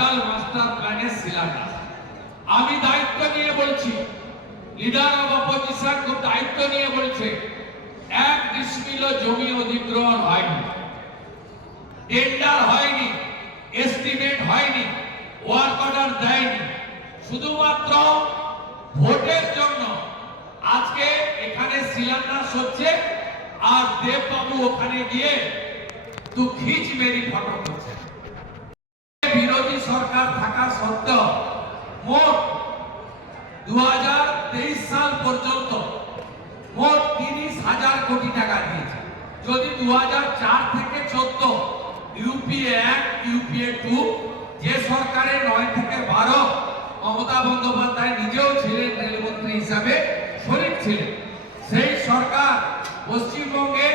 অটাল master প্ল্যানের শিলান্যাস। আমি দায়িত্ব নিয়ে বলছি, লিডার অফ অপোজিশন খুব দায়িত্ব নিয়ে বলছে, 1 ডিসমিল জমি অধিগ্রহণ হয়নি, টেন্ডার হয়নি, এস্টিমেট হয়নি, ওয়ার্ক অর্ডার দেয়নি, শুধুমাত্র ভোটের জন্য আজকে এখানে শিলান্যাস হচ্ছে আর দেববাবু ওখানে গিয়ে তো খিচ মেরি ফটো করছে। বিরোধী সরকার থাকা সত্ত্বেও মোট 2023 সাল পর্যন্ত মোট 30,000 কোটি টাকা দিয়েছে। যদি 2004 থেকে 14 ইউপিএ 1 ইউপিএ 2 যে সরকারের 9 থেকে 12 মমতা বন্দ্যোপাধ্যায় নিজেও ছিলেন রেলমন্ত্রী হিসাবে শরিক ছিলেন, সেই সরকার পশ্চিমবঙ্গে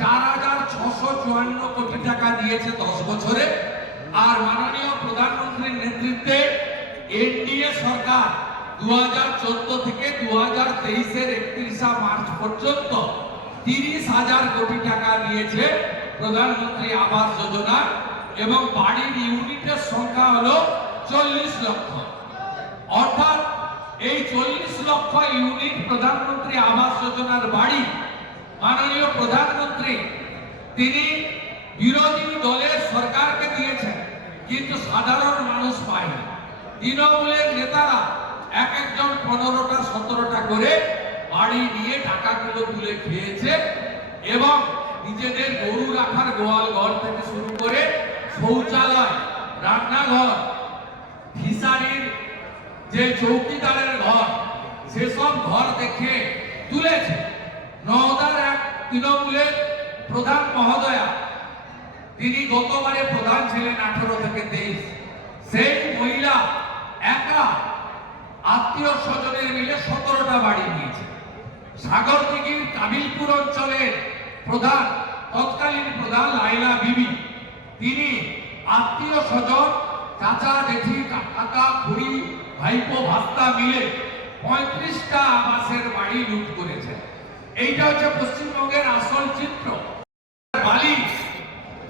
4,654 কোটি টাকা দিয়েছে 10 বছরে। আর মাননীয় প্রধানমন্ত্রীর নেতৃত্বে এনডিএ সরকার 2014 থেকে 2023-এর 31 মার্চ পর্যন্ত 30,000 কোটি টাকা দিয়েছে প্রধানমন্ত্রী আবাস যোজনা, এবং বাড়ির ইউনিটের সংখ্যা হলো 40 লক্ষ। অর্থাৎ এই 40 লক্ষ ইউনিট প্রধানমন্ত্রী আবাস যোজনার বাড়ি মাননীয় প্রধানমন্ত্রী তিনি বিরোধী দলের সরকারকে দিয়েছেন, কিন্তু সাধারণ মানুষ পায়নি। তৃণমূলের নেতারা এক একজন 15টা 17টা করে বাড়ি নিয়ে টাকাগুলো তুলে খেয়েছে, এবং নিজেদের গরু রাখার গোয়াল ঘর থেকে শুরু করে শৌচালয়, রান্নাঘর, ফিশারির যে চৌকিদারের ঘর, সেসব ঘর দেখে তুলেছে। নওদার এক তৃণমূলের প্রধান মহোদয়া, তিনি গতবারে প্রধান ছিলেন 18 থেকে 23, সেই মহিলা একা আত্মীয় স্বজনের মিলে 17টা বাড়ি নিয়েছে। সাগরদিঘির কাবিলপুর অঞ্চলের প্রধান, তৎকালীন প্রধান লাইলা বিবি, তিনি আত্মীয় স্বজন, চাচা জেঠি কাকা খুড়ি ভাইপো ভাস্তা মিলে 35টা আবাসের বাড়ি লুট করেছেন। এইটা হচ্ছে পশ্চিমবঙ্গের আসল চিত্র। বালি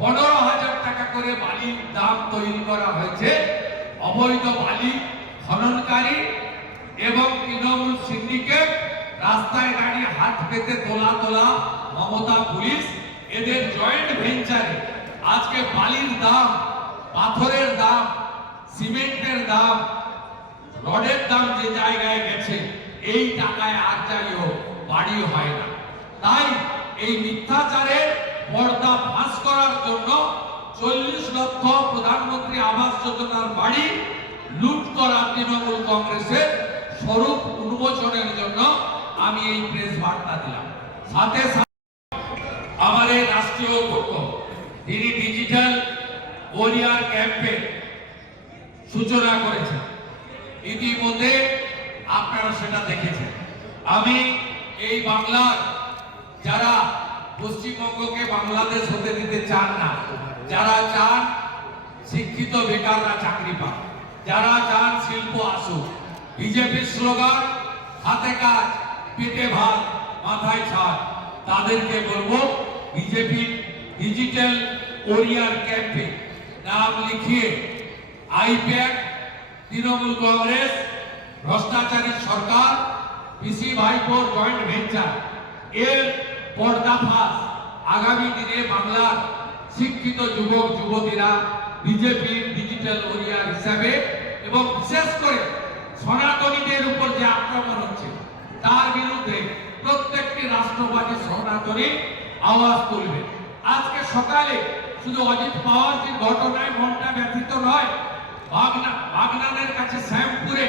15,000 টাকা করে বালির দাম তৈরি করা হয়েছে। অবৈধ বালি খননকারী এবং তৃণমূল সিন্ডিকেট, রাস্তায় দাঁড়িয়ে হাত পেতে তোলা মমতা পুলিশ, এদের জয়েন্ট ভেঞ্চারে আজকে বালির দাম, পাথরের দাম, সিমেন্টের দাম, রডের দাম যে জায়গায় গেছে, এই টাকায় আর যাই হোক বাড়ি হয় না। তাই এই মিথ্যাচারের পর্দা ফাঁস করার জন্য 40 লক্ষ প্রধানমন্ত্রী আবাস যোজনার বাড়ি লুট করা তৃণমূল কংগ্রেসের স্বরূপ উন্মোচনের জন্য আমি এই প্রেস বার্তা দিলাম। সাথে আমাদের রাষ্ট্রীয় অধ্যক্ষ তিনি ডিজিটাল ওয়ারিয়ার ক্যাম্পের সূচনা করেছেন, ইতিমধ্যে আপনারা সেটা দেখেছেন। আমি এই বাংলার যারা পশ্চিমবঙ্গকে বাংলাদেশ হতে দিতে চান না, যারা চান শিক্ষিত বেকাররা চাকরি পাক, যারা চান শিল্প আসুক, বিজেপির স্লোগান হাতে কাজ পেটে ভাত মাথায় ছাদ, তাদেরকে বলবো বিজেপির ডিজিটাল ওয়ারিয়ার ক্যাম্পে নাম লিখিয়ে আইপ্যাক, তৃণমূল কংগ্রেস, ভ্রষ্টাচারী সরকার, পিসি ভাইপোর জয়েন্ট ভেঞ্চার, এর পর্দাফাশ আগামী দিনে বাংলার শিক্ষিত যুবক যুবতীরা বিজেপির ডিজিটাল ওয়ারিয়ার হিসাবে, এবং বিশেষ করে সনাতনীদের উপর যে আক্রমণ হচ্ছে তার বিরুদ্ধে প্রত্যেকটি রাষ্ট্রবাদী সনাতনী আওয়াজ তুলবে। আজকে সকালে শুধু অজিত পাওয়ারজির ঘটনায় মনটা ব্যথিত নয়, বাগনানের কাছে শ্যামপুরে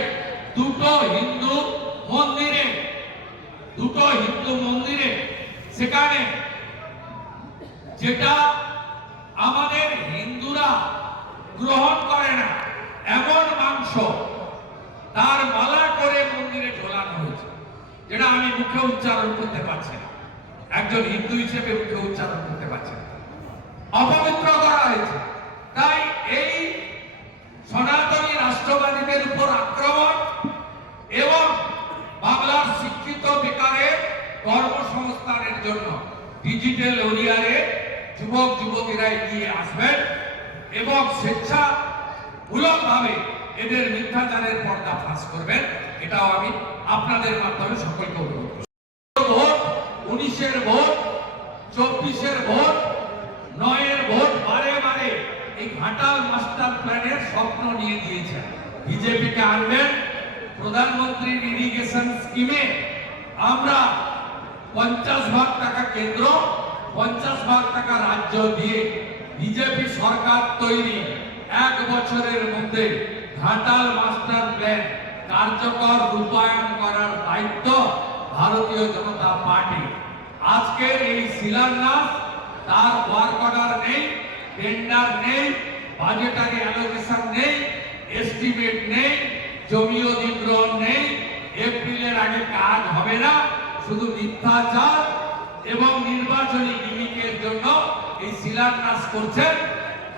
দুটো হিন্দু মন্দিরে সেখানে যেটা আমাদের হিন্দুরা গ্রহণ করে না এমন মাংস তার মালা করে মন্দিরে ঝোলানো হয়েছে, যেটা আমি মুখে উচ্চারণ করতে পারছি না, একজন হিন্দু হিসেবে মুখে উচ্চারণ করতে পারছি না, অপবিত্র করা হয়েছে। তাই এই সনাতনী রাষ্ট্রবাদীদের উপর আক্রমণ এবং বাংলার শিক্ষিত বেকারের কর্মসংস্থানের জন্য ডিজিটাল ওয়ারিয়ারে যুবক যুবতীরা এগিয়ে আসবেন এবং স্বেচ্ছা মূলকভাবে এদের মিথ্যাচারের পর্দা ফাঁস করবেন, এটাও আমি আপনাদের মাধ্যমে সকলকে অনুরোধ করছি। ভোট 19-এর ভোট, 24-এর ভোট, 9-এর ভোট বারে বারে এই ঘাটাল মাস্টার প্ল্যানের স্বপ্ন নিয়ে দিয়েছেন। বিজেপিকে আনবেন, প্রধানমন্ত্রীর ইরিগেশন স্কিমে আমরা 50 ভাগ টাকা কেন্দ্র, 50 ভাগ টাকা রাজ্য দিয়ে বিজেপি সরকার তৈরি 1 বছরের মধ্যে ঘাটাল মাস্টার প্ল্যান কার্যকর রূপায়ণ করার দায়িত্ব ভারতীয় জনতা পার্টি। আজকের এই শিলান্যাস, তার ওয়ার্ক অর্ডার নেই, টেন্ডার নেই, বাজেটারি অ্যালোকেশন নেই, এস্টিমেট নেই, জমি অধিগ্রহণ নেই, এপ্রিলের আগে কাজ হবে না, শুধু মিথ্যাচার এবং নির্বাচনী গিমিকের জন্য এই শিলান্যাস করছেন।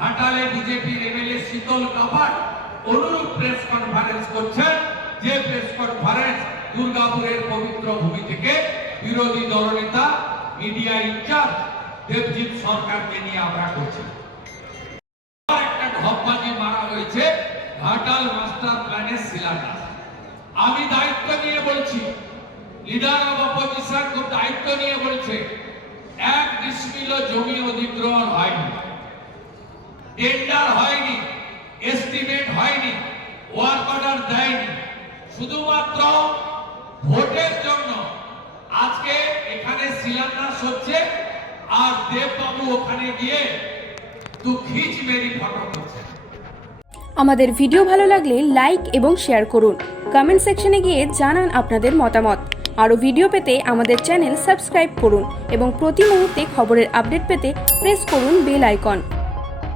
ঘাটালে বিজেপির এমএলএ শীতল কাপাট অনুরূপ প্রেস কনফারেন্স করছেন, যে প্রেস কনফারেন্স দুর্গাপুরের পবিত্র ভূমি থেকে বিরোধী দলনেতা মিডিয়া ইনচার্জ দেবজিৎ সরকারকে নিয়ে আমরা করছি। একটা ঢপবাজি মারা হয়েছে ঘাটাল মাস্টার প্ল্যানের শিলান্যাস। আমি দায়িত্ব নিয়ে বলছি, লিডার অব অপোজিশন খুব দায়িত্ব নিয়ে বলছে, 1 ডিসমিল জমি অধিগ্রহণ হয়নি, টেন্ডার হয়নি, এস্টিমেট হয়নি, ওয়ার্ক অর্ডার দেয়নি, শুধুমাত্র ভোটের জন্য আজকে এখানে শিলান্যাস হচ্ছে আর দেববাবু ওখানে গিয়ে তু খিচ মেরি ফটো করছে। আমাদের ভিডিও ভালো লাগলে লাইক এবং শেয়ার করুন। কমেন্ট সেকশনে গিয়ে জানান আপনাদের মতামত। আরও ভিডিও পেতে আমাদের চ্যানেল সাবস্ক্রাইব করুন এবং প্রতি মুহূর্তে খবরের আপডেট পেতে প্রেস করুন বেল আইকন।